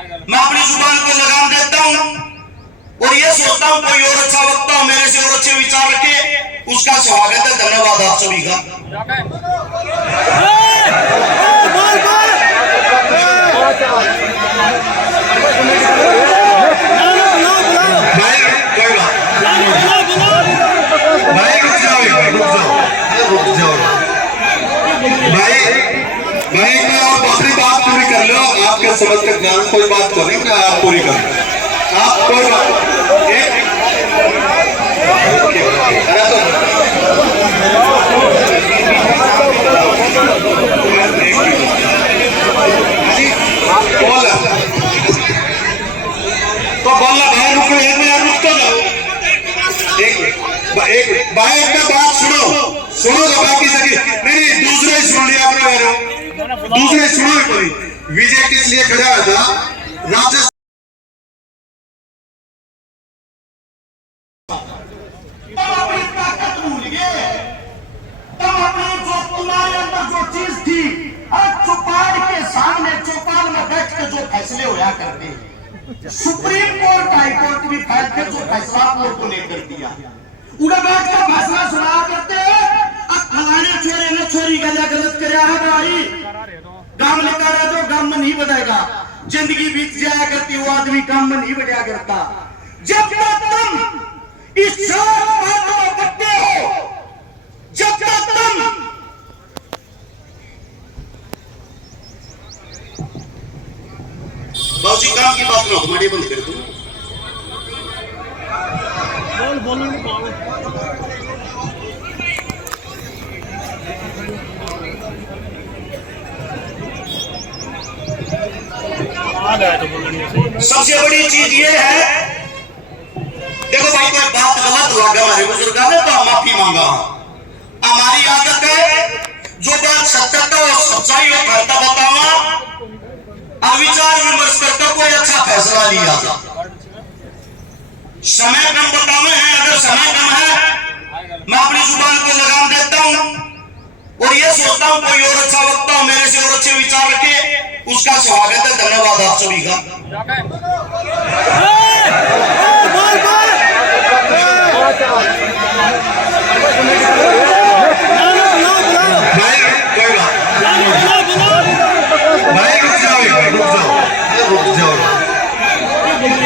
मैं अपनी जुबान को लगाम देता हूं और ये सोचता हूं कोई और अच्छा वक्ता हो मेरे से और अच्छे विचार रखे, उसका स्वागत है। धन्यवाद आप सभी का। भाई मैं और दूसरी बात पूरी कर लो। आपके समझ के ज्ञान कोई बात तो नहीं, आप पूरी कर लो। आप कोई बात तो बोलना भाई, रुको एक मिनट, रुक तो जाओ। एक भाई एक बात सुनो तो बाकी सभी नहीं, दूसरे सुन लिया करो, दूसरे सुनो कोई। विजय किस लिए खड़ा था? राजस्थान जो चीज थी चौपाल के सामने, चौपाल में बैठ के जो फैसले होया करते हैं, सुप्रीम कोर्ट हाई कोर्ट भी फैसले जो फैसला कोर्ट को लेकर दिया, उड़ा बैठ का फैसला सुना करते हैं। अब फलाने छोरे ने छोरी गला गलत कराया है भाई, गांव लेकर आ तो गांव में नहीं बढ़ेगा, जिंदगी बीत जाया करती, वो आदमी काम में नहीं बढ़िया करता। जब तक तुम इस बात को पकड़ते हो, जब तक तुम बाबूजी काम की बात ना हमारी बंद कर दो। सबसे बड़ी चीज ये है, देखो भाई कोई बात गलत लगा हमारे बुजुर्गों ने तो माफी मांगा। हमारी आदत है जो बात सत्यता और सच्चाई हो कहता बतावा, विचार विमर्श करता कोई अच्छा फैसला लिया था। समय कम बतावे हैं, अगर समय कम है मैं अपनी जुबान को लगाम देता हूं और ये सोचता हूं कोई और अच्छा वक्ता हो मेरे से और अच्छे विचार रखे, उसका स्वागत है। धन्यवाद आप सभी का।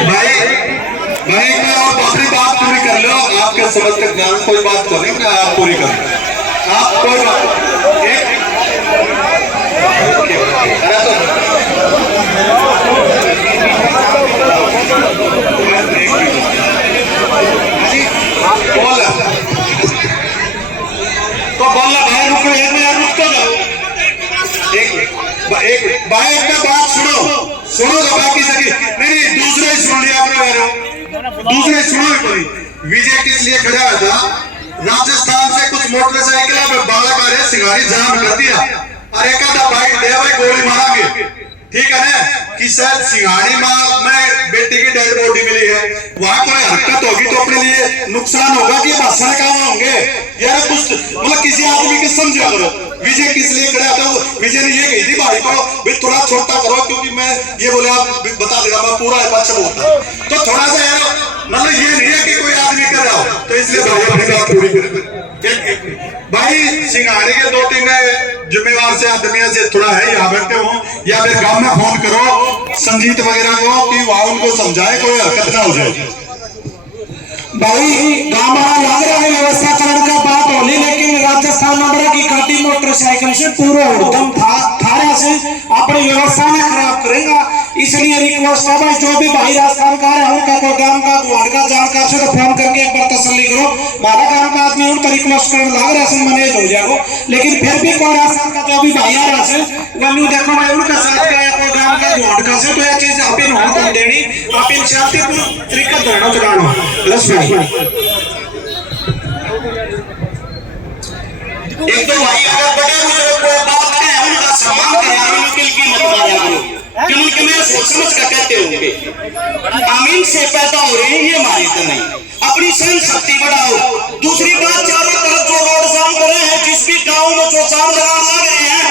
भाई मैं और दूसरी बात पूरी कर लो। आपके समझ के ज्ञान कोई बात तो नहीं, आप पूरी कर लो। आप कोई बात तो बोलना भाई, रुको एक मिनट, रुक तो जाओ। एक भाई एक बात सुनो तो बाकी सभी नहीं, दूसरे सुन लिया करो, दूसरे सुनो कोई। विजय किस लिए खड़ा था? राजस्थान से कुछ मोटरसाइकिल में बालक आ रहे, सिंगारी जाम कर दिया और एक आधा बाइक दे भाई गोली मारेंगे, ठीक है ना? कि शायद सिंगाड़ी में बेटी की डेड बॉडी मिली है, वहां कोई हरकत होगी तो अपने लिए नुकसान होगा कि भाषण काम होंगे यार, कुछ मतलब किसी आदमी के समझा करो। विजय किस लिए खड़ा था? विजय ने ये कही थी भाई को भाई थोड़ा छोटा करो, क्योंकि मैं ये बोले आप बता देगा मैं पूरा अच्छा बोलता, तो थोड़ा सा यार मतलब ये नहीं है कि कोई आदमी कर रहा हो, तो इसलिए भाई अपनी बात पूरी कर। भाई सिंगाड़ी के 2-3 जिम्मेवार से आदमी से थोड़ा है यहाँ बैठे हो, या फिर गांव में फोन करो संजीत वगैरह को कि वहां उनको समझाए, कोई हरकत ना हो जाए। भाई गांव लग रहा है व्यवस्था करने का बात होली, लेकिन राजस्थान नंबर की गाड़ी मोटरसाइकिल से पूरा उद्यम थारा से अपनी व्यवस्था में खराब करेगा, इसलिए रिक्वेस्ट है भाई जो भी भाई राजस्थान का है उनका कोई गांव का गुआड़ का जानकार से तो फोन करके एक बार तसल्ली करो। हमारा गांव का आदमी उनका रिक्वेस्ट करने लग रहा है मैनेज हो जाएगा, लेकिन फिर भी कोई राजस्थान का जो भी भाई आ रहा है वन्यू देखो भाई उनका साथ का या कोई गांव का गुआड़ का से तो यह चीज आप इन हो कर देनी, आप इन शांतिपूर्ण तरीका धरना चलाना। बस भाई एक तो भाई अगर बड़े बुजुर्ग को बात है उनका सम्मान करना, उनकी कीमत मारा करो कि उनके में सोच समझ कर कहते होंगे। अमीन से पैदा हो रहे हैं ये हमारी तो नहीं, अपनी सहन शक्ति बढ़ाओ। दूसरी बात, चारों तरफ जो रोड जाम कर रहे हैं, जिस भी गांव में जो जाम लगा रहे हैं,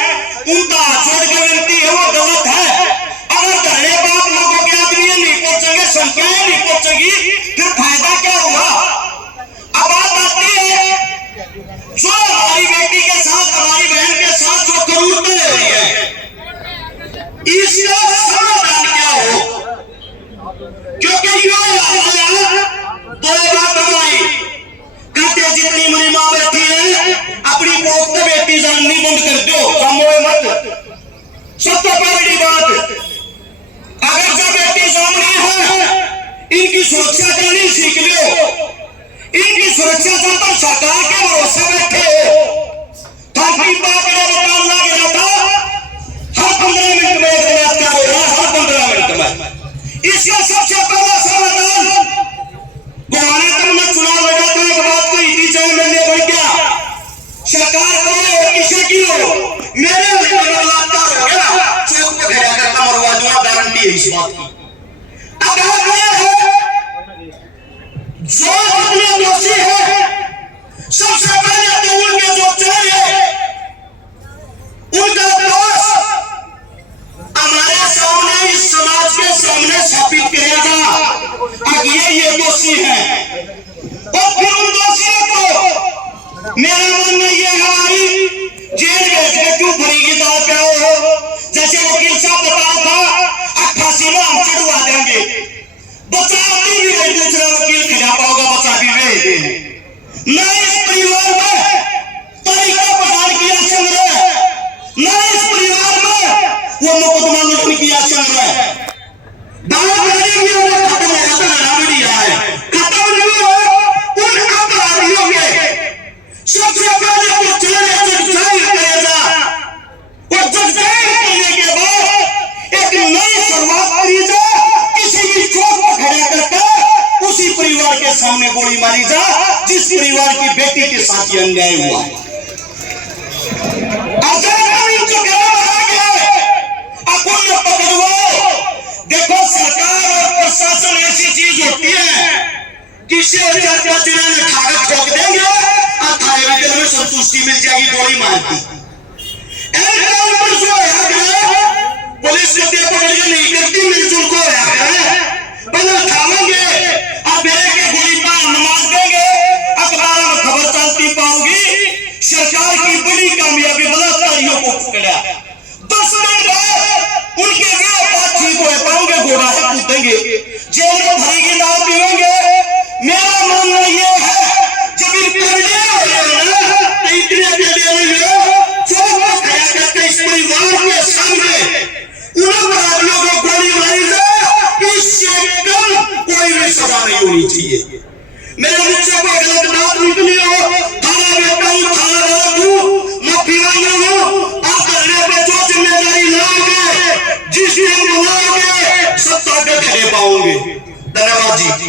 उनका जोड़ के विनती है वो गलत है। अगर धरने पर आप लोगों देगी, फिर फायदा क्या होगा? अब बात आती है जो हमारी बेटी के साथ, हमारी बहन के साथ जो क्रूरता हो रही है, इसका समाधान क्या हो? क्योंकि दो बात हमारी कहते जितनी मेरी माँ बैठी है अपनी पोक्त बेटी जाननी बंद कर दो, कमोए मत। सबसे पहली बात, अगर जो बेटी सामने है इनकी सुरक्षा करनी सीख लो। इनकी सुरक्षा से तो सरकार के भरोसे बैठे हो। ताकि बाकरे बताने लग जाता हर 15 मिनट में एक बात क्या हो रहा है, हर 15 मिनट में। इसका सबसे पहला समाधान गोहाना तक में चुनाव लगा तो एक बात कही थी, चाहे मैंने बढ़ गया सरकार को किसे की हो, मेरे बलात्कार हो गया, चौक पे खड़ा करता मरवा दूंगा, गारंटी है इस बात की। अब जो अपने दोषी है सबसे पहले तो उनके जो चोर है उनका दोष हमारे सामने, इस समाज के सामने स्थापित करेगा। अब ये दोषी है और फिर उन दोषियों को मेरा मानना ये है जेल भेज के क्यों भरेगी दाल पे हो? जैसे वकील साहब बताओ था 88 में हम चढ़वा देंगे, बचाती भी नहीं, दूसरा वकील खिला पाओगा, बचा भी नहीं। ना इस परिवार में तरीका प्रदान किया चल रहा है, ना इस परिवार में वो मुकदमा लड़ने किया चल रहा है। दावा भी खत्म हो जाता है, खत्म नहीं हो उन अपराधियों के सबसे पहले वो चले जगजाई करेगा और जगजाई करने के बाद एक नई शुरुआत करी जाए, किसी भी चौक पर खड़ा करके उसी परिवार के सामने गोली मारी जाए जिस परिवार की बेटी के साथ ये अन्याय हुआ। देखो सरकार और प्रशासन ऐसी चीज होती है किसी जिले में कागज ठोक देंगे और थाने दिल में संतुष्टि मिल जाएगी, गोली मारती। पुलिस के पकड़ के नहीं करती, मिलजुल को पहले उठाओगे और मेरे के गोली मार देंगे, अखबारों में खबर चलती पाओगी सरकार की बड़ी कामयाबी बलात्कारियों को पकड़ा। 10 मिनट बाद उनके ठीक हो पाओगे, घोड़ा से कूदेंगे, जेल में भरेगी, नाव पीवेंगे। मेरा मानना यह है जब इस परिवार के सामने उन अपराधियों को गोली मारी जाए, इससे कम कोई भी सजा नहीं होनी चाहिए। मेरे मुझसे कोई गलत बात निकली हो, थाना में कहूँ, थाना माफी मांगा हूँ, आप करने पे जो जिम्मेदारी लाओगे, जिस दिन बुलाओगे सब ताकत खड़े पाओगे। धन्यवाद जी।